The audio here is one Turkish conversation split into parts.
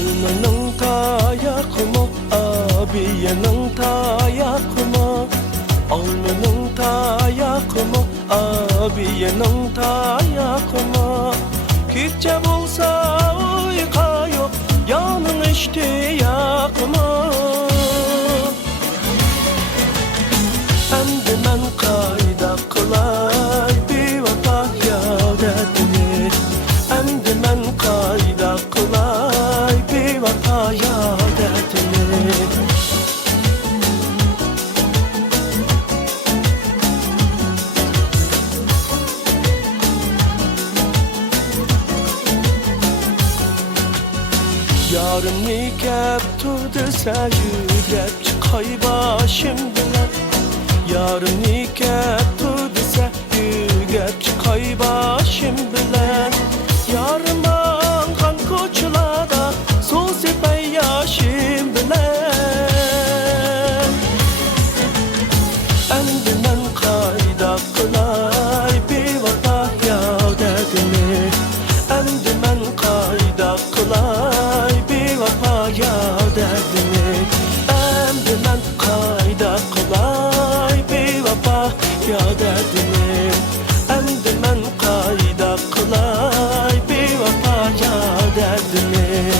Alnının tayakımı, abiyenin tayakımı. Alnının tayakımı, abiyenin tayakımı. Gece bulsa uyka yok, yanın iştiyakımı. Endi men kayda kılay bir vata yadetini. Endi men kayda kılay bir vata yadetini. Yarın nikep turdursa yügrep çıkay başım bilen. Yarın nikep turdursa yügrep çıkay başım bilen. Yarın bankan koçularda su sepay yaşım bilen. Endi men kayda kılay bir vata yadetini. Endi men kayda kılay bir vata yadetini. Endi men kayda kılay bir vata yadetini. Endi men kayda kılay bir vata yadetini.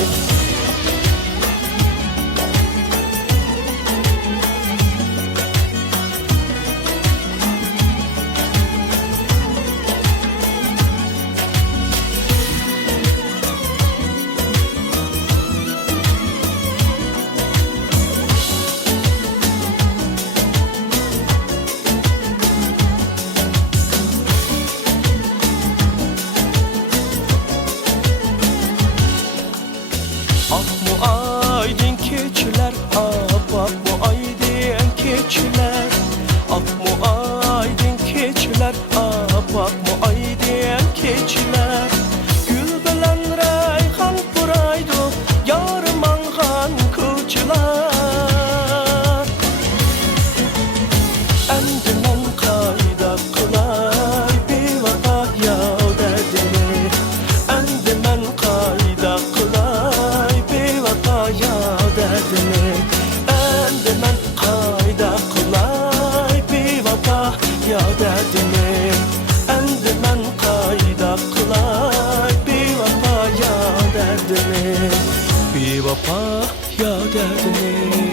Ah bu aydın keçiler, bak bu aydın keçiler. Ah bu aydın keçiler, bak bu aydın keçiler. Gül bilen reyhan buraydı, yarım mangan kıçılar. Endi men kayda kılay bir vata yadetini. Endi men kayda kılay bir vata yadetini. Endi men kayda kılay bir vata yadetini. Endi men kayda kılay bir vata yadetini. Bir vata yadetini.